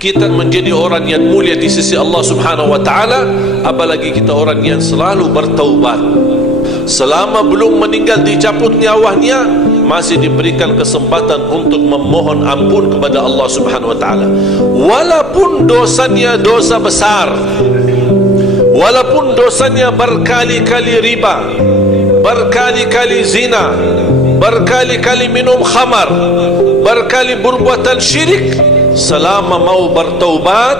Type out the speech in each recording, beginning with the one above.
kita menjadi orang yang mulia di sisi Allah Subhanahu wa taala, apalagi kita orang yang selalu bertaubat. Selama belum meninggal dicabut nyawanya, masih diberikan kesempatan untuk memohon ampun kepada Allah Subhanahu wa taala. Walaupun dosanya dosa besar, walaupun dosanya berkali-kali riba, berkali-kali zina, berkali-kali minum khamar, berkali berbuatan syirik, selama mau bertaubat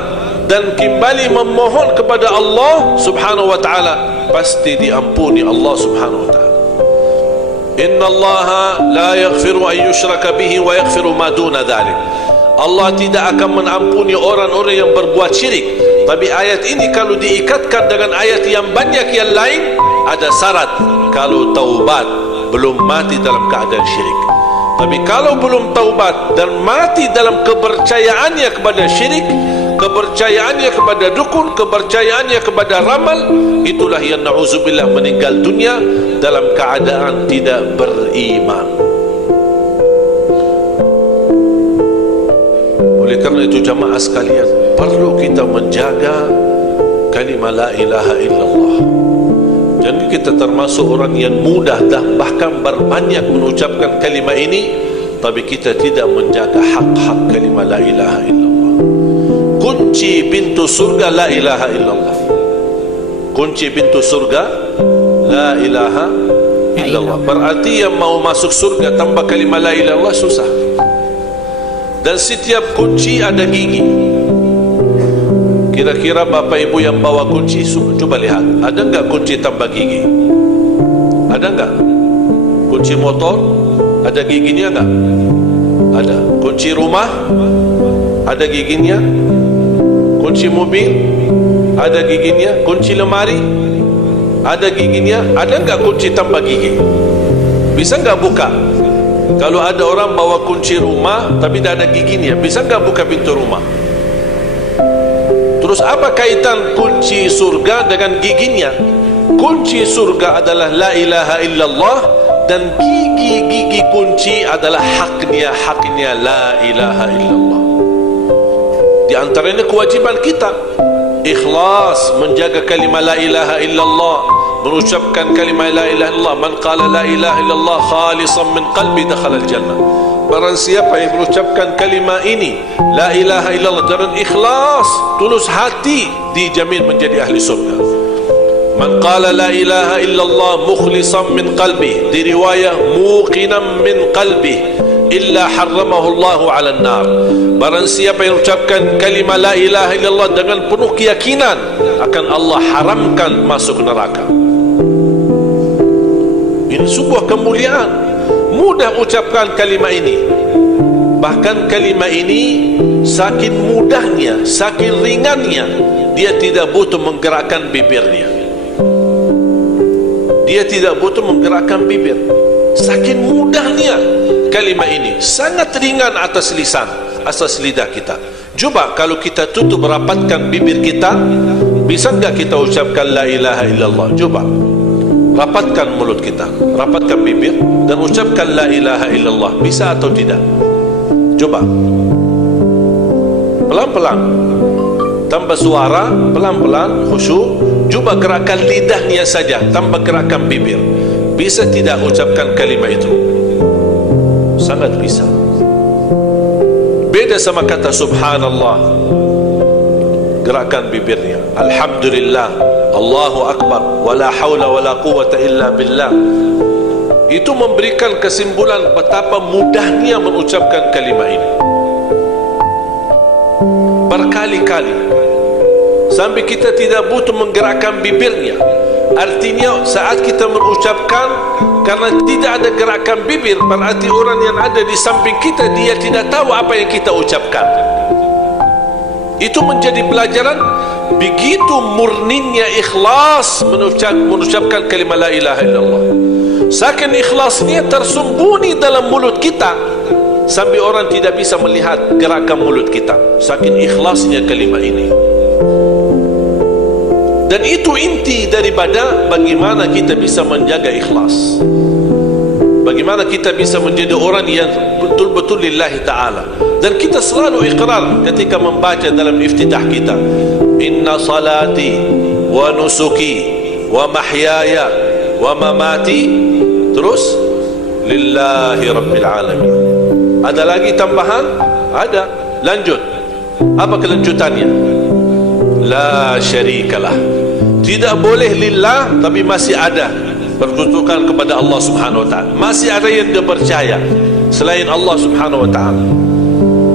dan kembali memohon kepada Allah Subhanahu wa taala, pasti diampuni Allah Subhanahu wa taala. Inna Allah la yaghfiru an yushraka bihi wa yaghfiru ma duna dhalik. Allah tidak akan mengampuni orang-orang yang berbuat syirik. Tapi ayat ini kalau diikatkan dengan ayat yang banyak yang lain, ada syarat kalau taubat belum mati dalam keadaan syirik. Tapi kalau belum taubat dan mati dalam kepercayaannya kepada syirik, kepercayaannya kepada dukun, kepercayaannya kepada ramal, itulah yang na'udzubillah meninggal dunia dalam keadaan tidak beriman. Oleh karena itu jamaah sekalian, perlu kita menjaga kalimah la ilaha illallah. Jadi kita termasuk orang yang mudah dan bahkan berbanyak mengucapkan kalimah ini, tapi kita tidak menjaga hak-hak kalimah la ilaha illallah. Kunci pintu surga la ilaha illallah. Kunci pintu surga la ilaha illallah. Berarti yang mau masuk surga tanpa kalimah la ilaha illallah susah. Dan setiap kunci ada gigi. Kira-kira bapak ibu yang bawa kunci, coba lihat, ada enggak kunci tanpa gigi? Ada enggak? Kunci motor ada giginya enggak? Ada. Kunci rumah ada giginya? Kunci mobil ada giginya? Kunci lemari ada giginya? Ada enggak kunci tanpa gigi? Bisa enggak buka? Kalau ada orang bawa kunci rumah tapi tidak ada giginya, bisa enggak buka pintu rumah? Terus apa kaitan kunci surga dengan giginya? Kunci surga adalah la ilaha illallah, dan gigi-gigi kunci adalah haknya la ilaha illallah. Di antaranya kewajiban kita ikhlas menjaga kalimah la ilaha illallah, mengucapkan kalimah la ilaha illallah. Man qala la ilaha illallah khalisan min qalbi dakhala al-jannah. Barang siapa yang mengucapkan kalimah ini la ilaha illallah dengan ikhlas, tulus hati, dijamin menjadi ahli surga. Man qala la ilaha illallah mukhlisan min qalbi, di riwayah muqinan min qalbi, illa harramahu Allahu 'ala an-nar. Barang siapa yang mengucapkan kalimah la ilaha illallah dengan penuh keyakinan, akan Allah haramkan masuk neraka. Ini sebuah kemuliaan. Mudah ucapkan kalimah ini. Bahkan kalimah ini saking mudahnya, saking ringannya, dia tidak butuh menggerakkan bibirnya. Dia tidak butuh menggerakkan bibir. Saking mudahnya kalimah ini, sangat ringan atas lisan, atas lidah kita. Coba kalau kita tutup rapatkan bibir kita, bisa enggak kita ucapkan la ilaha illallah? Coba rapatkan mulut kita, rapatkan bibir dan ucapkan la ilaha illallah. Bisa atau tidak? Coba pelan-pelan, tanpa suara, pelan-pelan, khusyuk. Coba gerakan lidahnya saja tanpa gerakan bibir. Bisa tidak ucapkan kalimat itu? Sangat bisa. Beda sama kata subhanallah, gerakan bibirnya. Alhamdulillah, Allahu Akbar, wala hawla wala quwwata illa billah. Itu memberikan kesimpulan betapa mudahnya mengucapkan kalimah ini. Berkali-kali, sampai kita tidak butuh menggerakkan bibirnya. Artinya saat kita mengucapkan, karena tidak ada gerakan bibir, berarti orang yang ada di samping kita, dia tidak tahu apa yang kita ucapkan. Itu menjadi pelajaran begitu murninya ikhlas mengucapkan kalimah la ilaha illallah. Saking ikhlasnya tersembunyi dalam mulut kita, sampai orang tidak bisa melihat gerakan mulut kita. Saking ikhlasnya kalimah ini. Dan itu inti daripada bagaimana kita bisa menjaga ikhlas, Bagaimana kita bisa menjadi orang yang betul-betul lillahi ta'ala. Dan kita selalu iqrar ketika membaca dalam iftitah kita, inna salati wa nusuki wa mahyaya wa mamati, terus lillahi rabbil alamin. Ada lagi tambahan? Ada. Lanjut. Apa kelanjutannya? La syarikalah. Tidak boleh lillah tapi masih ada pertunjukan kepada Allah subhanahu wa ta'ala. Masih ada yang dia percaya selain Allah subhanahu wa ta'ala.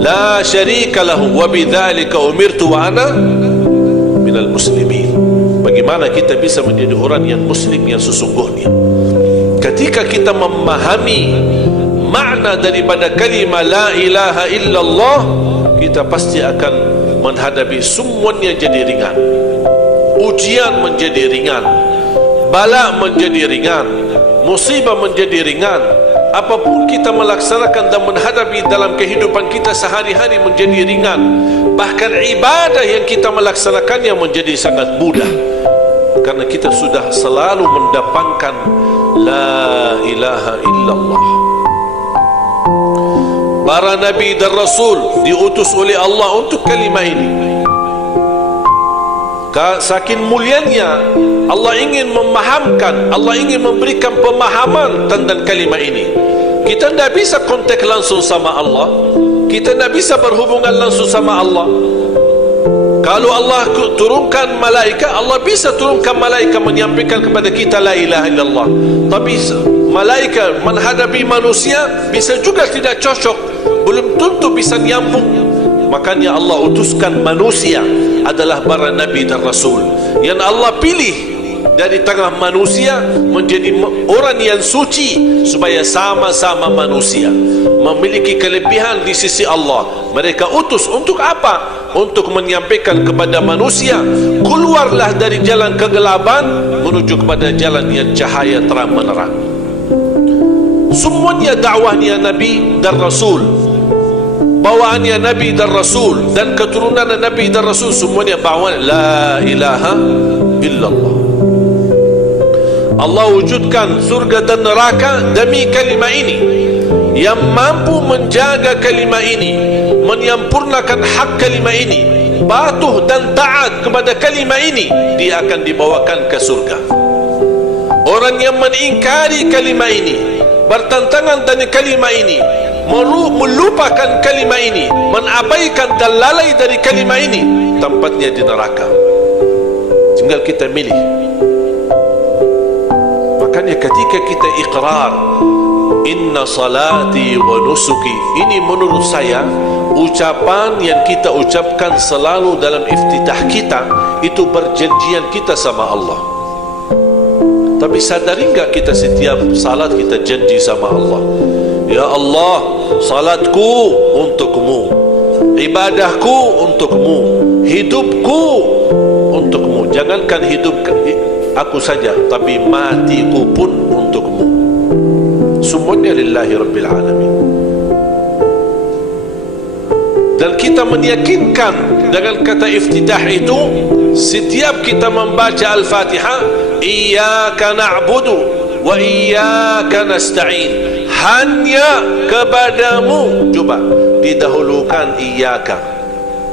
La syarika lahu wa bidzalika umirtu wa ana minal muslimin. Bagaimana kita bisa menjadi orang yang muslim yang sesungguhnya? Ketika kita memahami makna daripada kalimah la ilaha illallah, kita pasti akan menghadapi semuanya jadi ringan. Ujian menjadi ringan, bala menjadi ringan, musibah menjadi ringan. Apapun kita melaksanakan dan menghadapi dalam kehidupan kita sehari-hari menjadi ringan. Bahkan ibadah yang kita melaksanakannya menjadi sangat mudah, karena kita sudah selalu mendapatkan la ilaha illallah. Para nabi dan rasul diutus oleh Allah untuk kalimah ini. Saking mulianya, Allah ingin memahamkan, Allah ingin memberikan pemahaman tentang kalimah ini. Kita tidak bisa kontak langsung sama Allah, kita tidak bisa berhubungan langsung sama Allah. Kalau Allah turunkan malaikat, Allah bisa turunkan malaikat menyampaikan kepada kita la ilaha illallah. Tapi malaikat menghadapi manusia bisa juga tidak cocok, belum tentu bisa nyambung. Makanya Allah utuskan manusia adalah para nabi dan rasul yang Allah pilih dari tengah manusia menjadi orang yang suci, supaya sama-sama manusia memiliki kelebihan di sisi Allah. Mereka utus untuk apa? Untuk menyampaikan kepada manusia, keluarlah dari jalan kegelapan menuju kepada jalan yang cahaya terang menerang. Semuanya dakwahnya nabi dan rasul, bawaannya nabi dan rasul, dan keturunan nabi dan rasul semuanya bawaan la ilaha illallah. Allah wujudkan surga dan neraka demi kalimah ini. Yang mampu menjaga kalimah ini, menyempurnakan hak kalimah ini, patuh dan taat kepada kalimah ini, dia akan dibawakan ke surga. Orang yang mengingkari kalimah ini, bertentangan dengan kalimah ini, melupakan kalimah ini, mengabaikan dan lalai dari kalimah ini, tempatnya di neraka. Tinggal kita milih. Makanya ketika kita iqrar inna salati wa nusuki, ini menurut saya ucapan yang kita ucapkan selalu dalam iftitah kita, itu perjanjian kita sama Allah. Tapi sadari enggak kita setiap salat kita janji sama Allah, ya Allah, salatku untukmu, ibadahku untukmu, hidupku untukmu. Jangankan hidup aku saja, tapi matiku pun untukmu. Semuanya lillahi rabbil alamin. Dan kita meyakinkan dengan kata iftitah itu, setiap kita membaca Al-Fatihah, iyyaka na'budu wa iyyaka nasta'in, hanya kepadamu. Coba didahulukan iyyaka,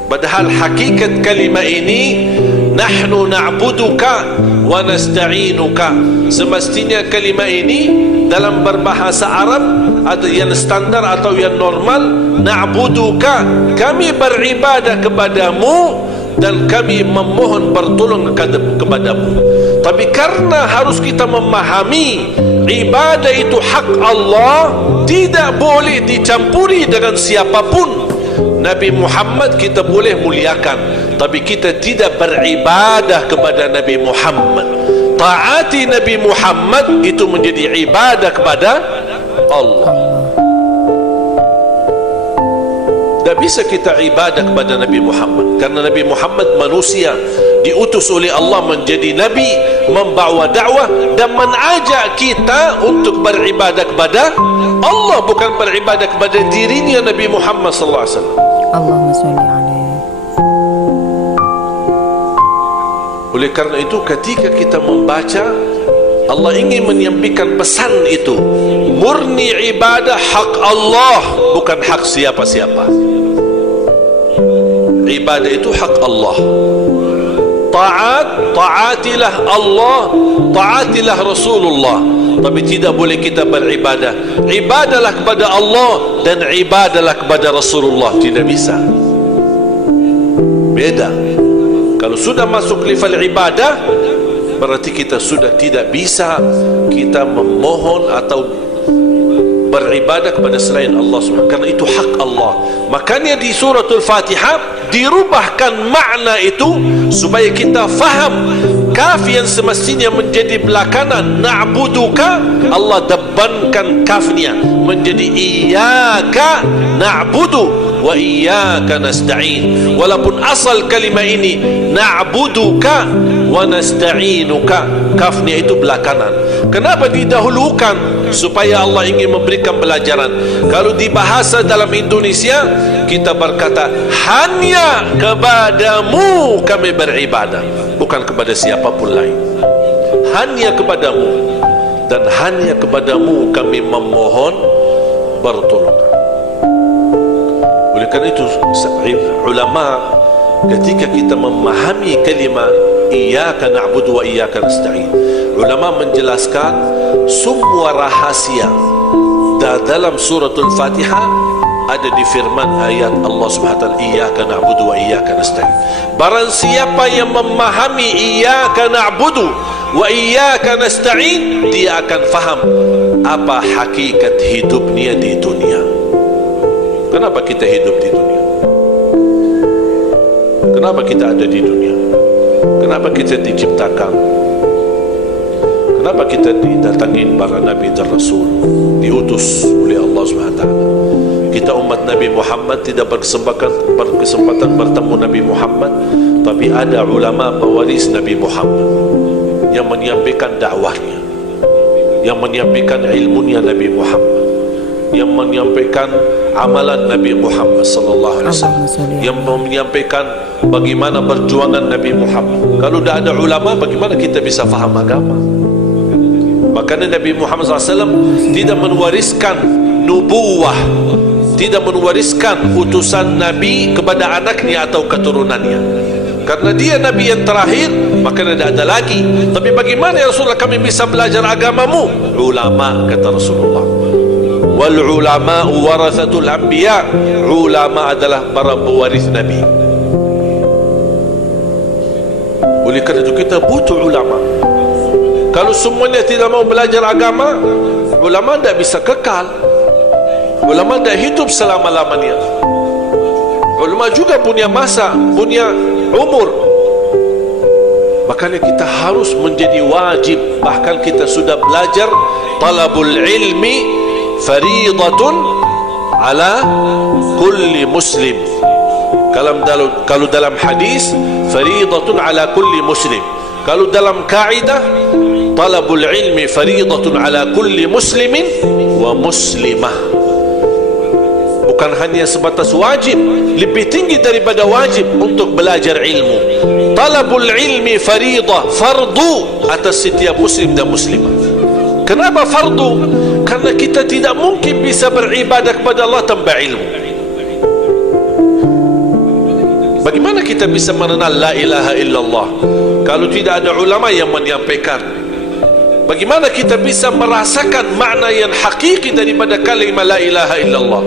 padahal hakikat kalimah ini nahnu na'buduka wa nasta'inuka. Semestinya kalimah ini dalam berbahasa Arab ada yang standar atau yang normal, na'buduka, kami beribadah kepadamu dan kami memohon pertolongan kepadamu. Tapi karena harus kita memahami ibadah itu hak Allah, tidak boleh dicampuri dengan siapapun. Nabi Muhammad kita boleh muliakan, tapi kita tidak beribadah kepada Nabi Muhammad. Taati Nabi Muhammad itu menjadi ibadah kepada Allah. Tak bisa kita ibadah kepada Nabi Muhammad, karena Nabi Muhammad manusia, diutus oleh Allah menjadi Nabi, membawa dakwah dan mengajak kita untuk beribadah kepada Allah, bukan beribadah kepada dirinya Nabi Muhammad sallallahu alaihi wasallam. Allahumma sholli alaihi. Oleh karena itu ketika kita membaca Allah ingin menyampaikan pesan itu. Murni ibadah hak Allah, bukan hak siapa-siapa. Ibadah itu hak Allah. Taatilah Allah, taatilah Rasulullah. Tapi tidak boleh kita beribadah. Ibadahlah kepada Allah dan ibadahlah kepada Rasulullah. Tidak bisa. Beda. Kalau sudah masuk level ibadah, berarti kita sudah tidak bisa kita memohon atau beribadah kepada selain Allah SWT, karena itu hak Allah. Makanya di suratul Fatihah dirubahkan makna itu supaya kita faham. Kaf yang semestinya menjadi belakangan na'buduka, Allah debankan kafnya menjadi iyyaka na'budu wa iyyaka nasta'in. Walaupun asal kalimah ini na'buduka wa nasta'inuka, kafnya itu belakangan. Kenapa didahulukan? Supaya Allah ingin memberikan pelajaran. Kalau di bahasa dalam Indonesia kita berkata hanya kepadamu kami beribadah, bukan kepada siapapun lain. Hanya kepadamu, dan hanya kepadamu kami memohon pertolongan. Oleh kerana itu ulama ketika kita memahami kalimat iyyaka na'budu wa iyyaka nasta'in, ulama menjelaskan semua rahasia dalam suratul Fatihah ada di firman ayat Allah Subhanahu wa taala iyyaka na'budu wa iyyaka nasta'in. Barang siapa yang memahami iyyaka na'budu wa iyyaka nasta'in, dia akan faham apa hakikat hidupnya di dunia. Kenapa kita hidup di dunia? Kenapa kita ada di dunia? Kenapa kita diciptakan? Kenapa kita didatangin para nabi dan rasul, diutus oleh Allah SWT? Kita umat Nabi Muhammad tidak berkesempatan bertemu Nabi Muhammad, tapi ada ulama pewaris Nabi Muhammad yang menyampaikan dakwahnya, yang menyampaikan ilmunya Nabi Muhammad, yang menyampaikan amalan Nabi Muhammad sallallahu alaihi wasallam, yang menyampaikan bagaimana perjuangan Nabi Muhammad. Kalau tidak ada ulama, bagaimana kita bisa faham agama? Makanya Nabi Muhammad SAW tidak mewariskan nubuwah, tidak mewariskan utusan Nabi kepada anaknya atau keturunannya, karena dia Nabi yang terakhir, maka tidak ada lagi. Tapi bagaimana ya Rasulullah kami bisa belajar agamamu? Ulama, kata Rasulullah. Wal ulama warathatul anbiya, ulama adalah para pewaris Nabi. Oleh kerana itu kita butuh ulama. Kalau semuanya tidak mau belajar agama, ulama tidak bisa kekal. Ulama tidak hidup selama-lamanya. Ulama juga punya masa, punya umur. Makanya kita harus menjadi wajib. Bahkan kita sudah belajar talabul ilmi faridatun ala kulli muslim. Kalau dalam hadis faridatun ala kulli muslim. Kalau dalam kaidah talabul ilmi faridatun ala kulli muslimin wa muslimah. Bukan hanya sebatas wajib, lebih tinggi daripada wajib untuk belajar ilmu. Talabul ilmi faridah, fardu atas setiap muslim dan muslimah. Kenapa fardu? Karena kita tidak mungkin bisa beribadah kepada Allah tanpa ilmu. Bagaimana kita bisa mengenal la ilaha illallah kalau tidak ada ulama yang menyampaikan? Bagaimana kita bisa merasakan makna yang hakiki daripada kalimat la ilaha illallah?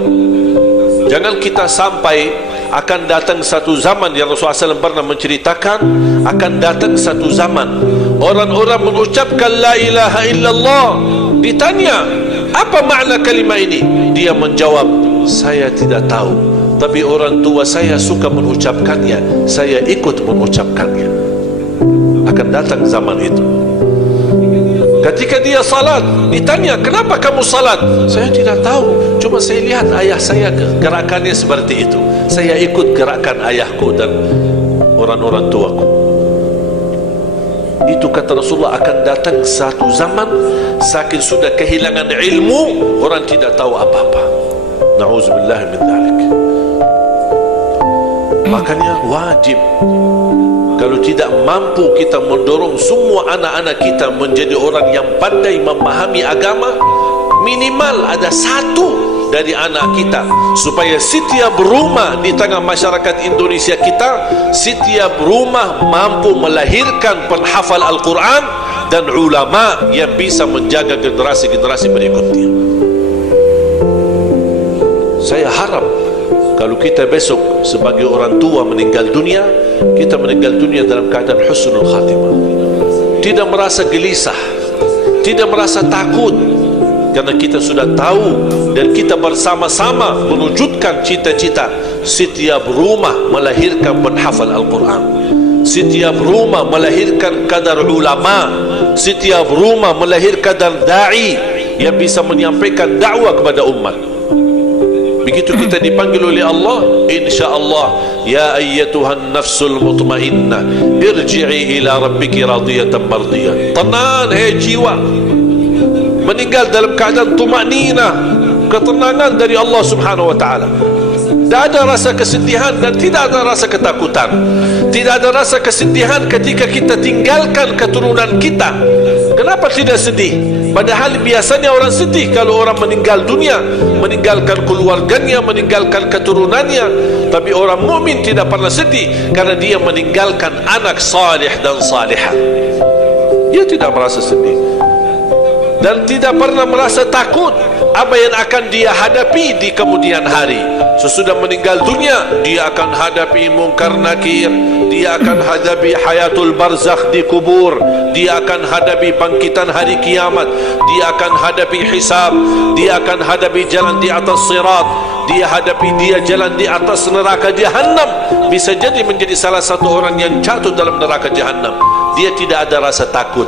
Jangan kita sampai akan datang satu zaman yang Rasulullah SAW pernah menceritakan, akan datang satu zaman orang-orang mengucapkan la ilaha illallah, ditanya apa makna kalimat ini, dia menjawab saya tidak tahu, tapi orang tua saya suka mengucapkannya, saya ikut mengucapkannya. Akan datang zaman itu. Ketika dia salat, ditanya kenapa kamu salat, saya tidak tahu, cuma saya lihat ayah saya gerakannya seperti itu, saya ikut gerakan ayahku dan orang-orang tuaku. Itu kata Rasulullah, akan datang satu zaman saking sudah kehilangan ilmu, orang tidak tahu apa-apa. Na'udzubillah min dzalik. Makanya wajib kalau tidak mampu kita mendorong semua anak-anak kita menjadi orang yang pandai memahami agama, minimal ada satu dari anak kita, supaya setiap rumah di tengah masyarakat Indonesia kita, setiap rumah mampu melahirkan penghafal Al-Quran dan ulama yang bisa menjaga generasi-generasi berikutnya. Saya harap kalau kita besok sebagai orang tua meninggal dunia, kita meninggal dunia dalam keadaan husnul khatimah, tidak merasa gelisah, tidak merasa takut, karena kita sudah tahu dan kita bersama-sama mewujudkan cita-cita. Setiap rumah melahirkan penghafal Al-Quran, setiap rumah melahirkan kadar ulama, setiap rumah melahirkan kadar da'i yang bisa menyampaikan dakwah kepada umat. Begitu kita dipanggil oleh Allah, insyaallah, ya ayyatuhan nafsul mutmainnah irji'i ila rabbiki radiyatan mardiyah. Tenang, hai jiwa, meninggal dalam keadaan tumanina, ketenangan dari Allah Subhanahu wa taala. Tidak ada rasa kesedihan dan tidak ada rasa ketakutan. Tidak ada rasa kesedihan ketika kita tinggalkan keturunan kita. Kenapa tidak sedih? Padahal biasanya orang sedih kalau orang meninggal dunia, meninggalkan keluarganya, meninggalkan keturunannya. Tapi orang mukmin tidak pernah sedih karena dia meninggalkan anak salih dan salihah. Dia tidak merasa sedih dan tidak pernah merasa takut apa yang akan dia hadapi di kemudian hari. Sesudah meninggal dunia, dia akan hadapi munkar nakir, dia akan hadapi hayatul barzakh di kubur, dia akan hadapi bangkitan hari kiamat, dia akan hadapi hisab, dia akan hadapi jalan di atas sirat, dia jalan di atas neraka jahannam. Bisa jadi menjadi salah satu orang yang jatuh dalam neraka jahannam. Dia tidak ada rasa takut.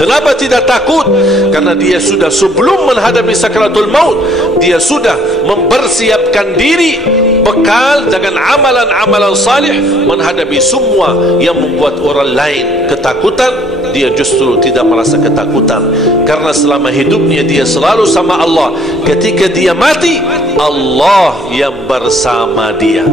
Kenapa tidak takut? Karena dia sudah sebelum menghadapi sakratul maut, dia sudah mempersiapkan diri bekal dengan amalan-amalan salih menghadapi semua yang membuat orang lain ketakutan. Dia justru tidak merasa ketakutan karena selama hidupnya dia selalu sama Allah. Ketika dia mati, Allah yang bersama dia.